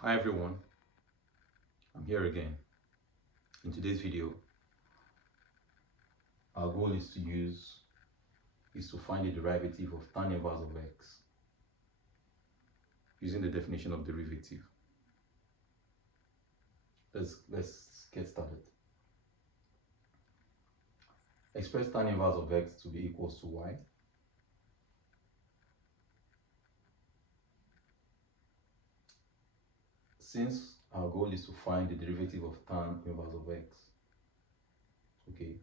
Hi everyone, I'm here again. In today's video, our goal is to find the derivative of tan inverse of x using the definition of derivative. Let's get started. Express tan inverse of x to be equals to y. Since our goal is to find the derivative of tan inverse of x, okay,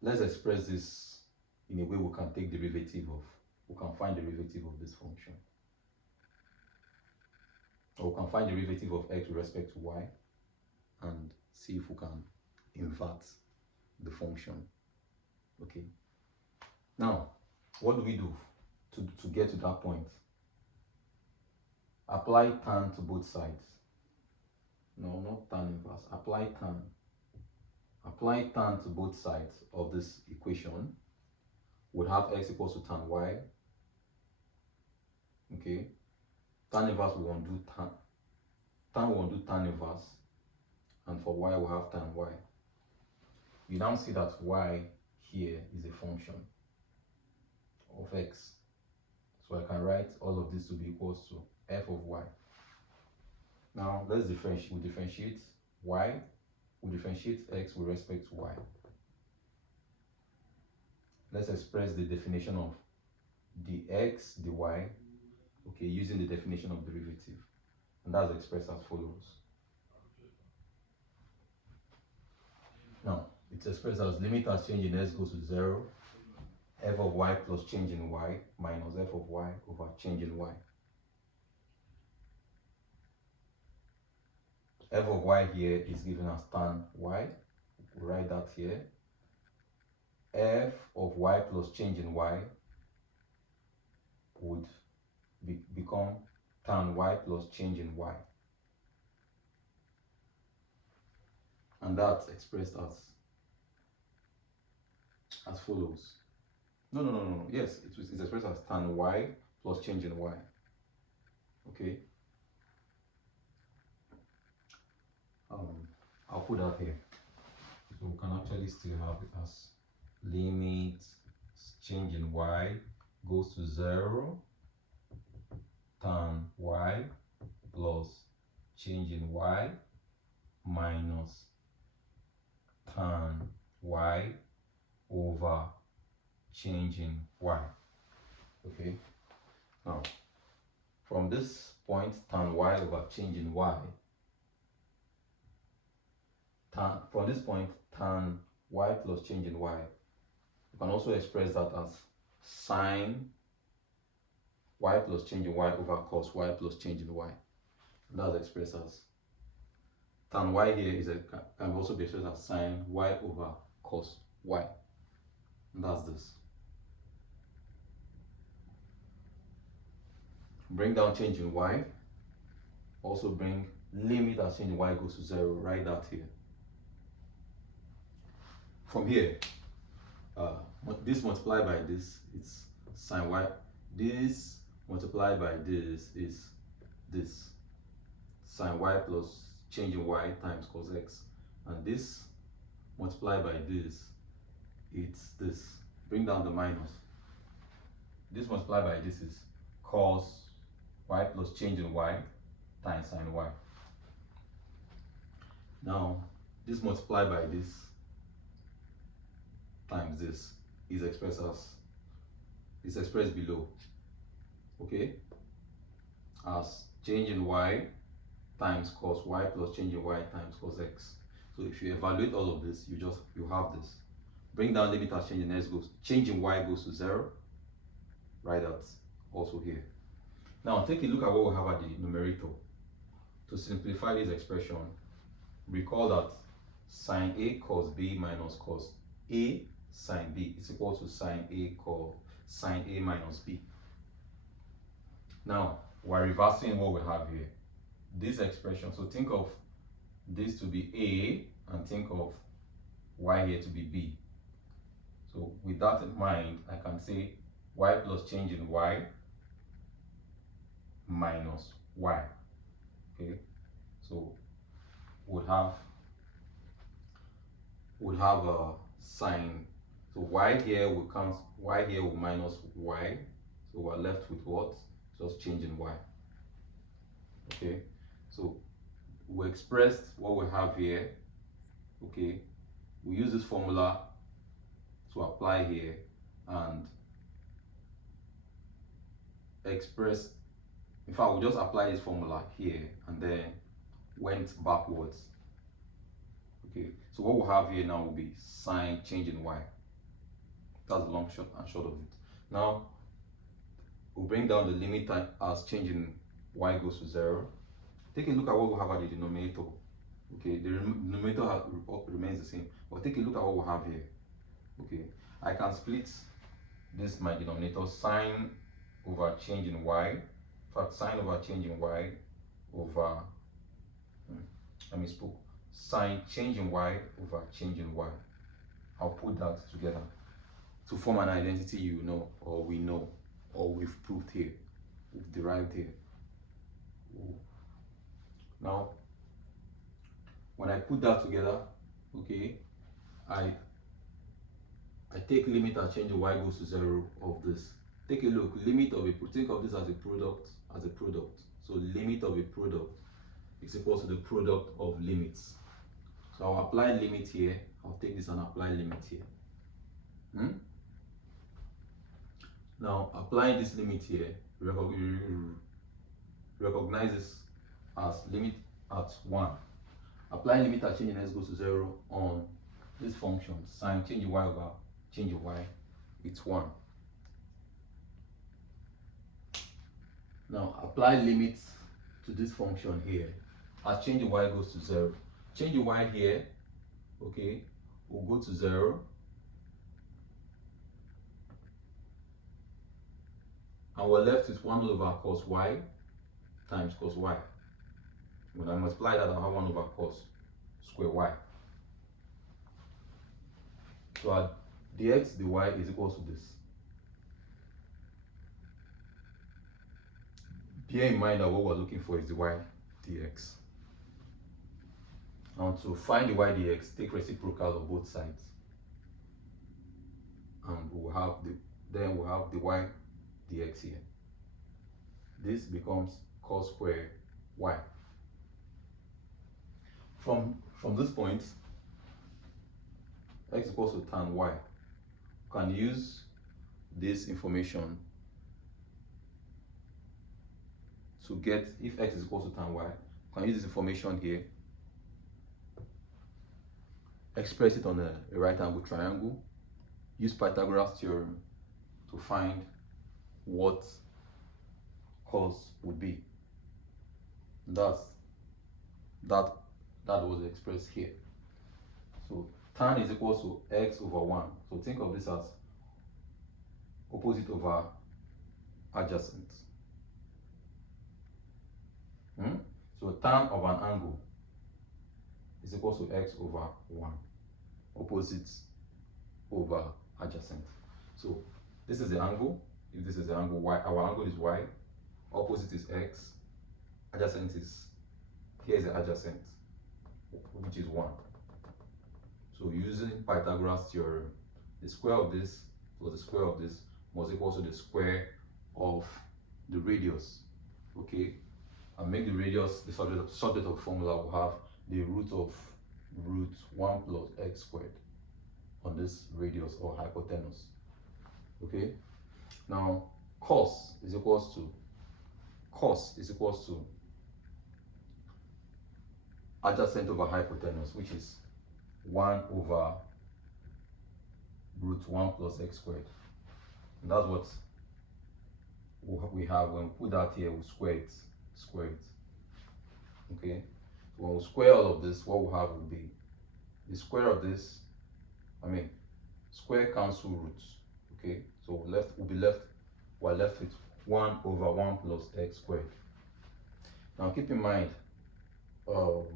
let's express this in a way we can find derivative of this function. Or we can find derivative of x with respect to y and see if we can invert the function. Okay. Now, what do we do to get to that point? Apply tan to both sides. No, not tan inverse. Apply tan. Apply tan to both sides of this equation. Would have x equals to tan y. Okay. Tan inverse we won't do tan. Tan we won't do tan inverse. And for y we have tan y. You now see that y here is a function of x. So I can write all of this to be equals to f of y. Now let's differentiate. We differentiate y. We differentiate x with respect to y. Let's express the definition of dx dy, okay, using the definition of derivative. And that's expressed as follows. Now, it's expressed as limit as change in x goes to 0, f of y plus change in y minus f of y over change in y. F of y here is given as tan y. We'll write that here. F of y plus change in y would become tan y plus change in y. And that's expressed as follows. No. Yes, it's expressed as tan y plus change in y. Okay. I'll put that here. So we can actually still have it as limit change in y goes to 0, tan y plus change in y minus tan y over change in y. Okay. Now, from this point, tan y over change in y, from this point, tan y plus change in y, you can also express that as sine y plus change in y over cos y plus change in y. And that's expressed as tan y here can also be expressed as sine y over cos y. And that's this. Bring down change in y. Also bring limit as change in y goes to 0. Write that here. From here, this multiplied by this, it's sine y. This multiplied by this is this. Sine y plus change in y times cos x. And this multiplied by this, it's this. Bring down the minus. This multiplied by this is cos y plus change in y times sine y. Now, this multiplied by this times this is expressed below, okay, as change in y times cos y plus change in y times cos x. So if you evaluate all of this, you have this. Bring down limit as change in y goes to 0. Write that also here. Now take a look at what we have at the numerator. To simplify this expression, recall that sine a cos b minus cos a sine b is equal to sine a minus b. Now we're reversing what we have here. This expression, so think of this to be a and think of y here to be b. So with that in mind, I can say y plus change in y minus y. Okay, so would have a sign. So y here will count, y here will minus y. So we're left with what? Just changing y. Okay, so we expressed what we have here. Okay, we use this formula to apply here and express. In fact, we just apply this formula here and then went backwards. Okay, so what we have here now will be sine change in y. That's the long short and short of it. Now we'll bring down the limit as change in y goes to 0. Take a look at what we have at the denominator. Okay, the denominator remains the same, but take a look at what we have here. Okay, I can split this my denominator, sine over change in y. In fact, sine over change in y over sine change in y over change in y. I'll put that together to form an identity you know, or we know, or we've proved here, we've derived here. Ooh. Now, when I put that together, okay, I take limit as change in y goes to 0 of this. Take a look, limit of a, think of this as a product, So limit of a product is equal to the product of limits. So I'll apply limit here, I'll take this and apply limit here. Now, applying this limit here, recognize this as limit at 1. Apply limit at change in x goes to 0 on this function, sine change in y over change in y, it's 1. Now, apply limit to this function here as change in y goes to 0. Change in y here, okay, will go to 0. And we're left with 1 over cos y times cos y. When I multiply that, I'll have 1 over cos square y. So our dx dy is equal to this. Bear in mind that what we're looking for is the y dx. Now to find the y dx, take reciprocal of both sides. And we'll have the y dx here. This becomes cos square y. From this point, x equals to tan y. You can use this information to get, if x is equal to tan y, you can use this information here, express it on a right angle triangle, use Pythagoras theorem to find what cos would be. That was expressed here. So tan is equal to x over 1. So think of this as opposite over adjacent. So tan of an angle is equal to x over 1. Opposite over adjacent. So this is the angle. If this is the angle y, our angle is y. Opposite is x. Adjacent is, here is the adjacent, which is 1. So using Pythagoras theorem, the square of this plus the square of this must equal to the square of the radius. Okay? And make the radius the subject of formula. Will have the root of root 1 plus x squared on this radius or hypotenuse. Okay? Now cos is equals to adjacent over hypotenuse, which is 1 over root 1 plus x squared. And that's what we have. When we put that here, we square it. Okay, so when we square all of this, what we have will be the square of this. Square cancel roots. Okay, so we're left with 1 over 1 plus x squared. Now keep in mind, now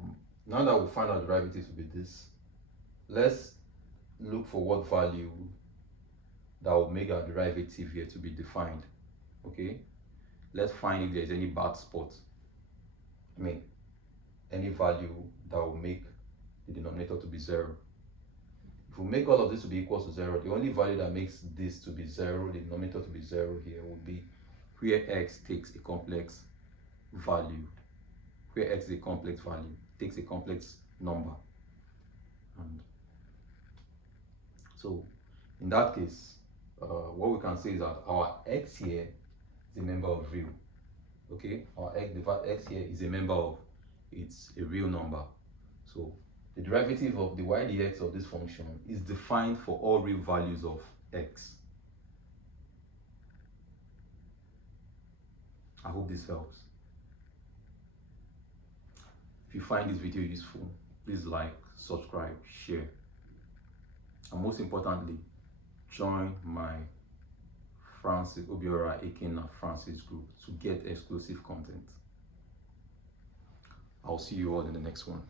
that we find our derivatives to be this, let's look for what value that will make our derivative here to be defined. Okay, let's find if there's any bad spot. I mean, any value that will make the denominator to be 0. If we make all of this to be equal to 0, the only value that makes this to be 0, the denominator to be 0 here, would be where x takes a complex value. Where x is a complex value, takes a complex number. And so in that case, what we can say is that our x here is a member of real. Okay, our x here is a member of, it's a real number. So the derivative of the y dx of this function is defined for all real values of x. I hope this helps. If you find this video useful, please like, subscribe, share, and most importantly, join my Francis Obiora Ekena Francis group to get exclusive content. I'll see you all in the next one.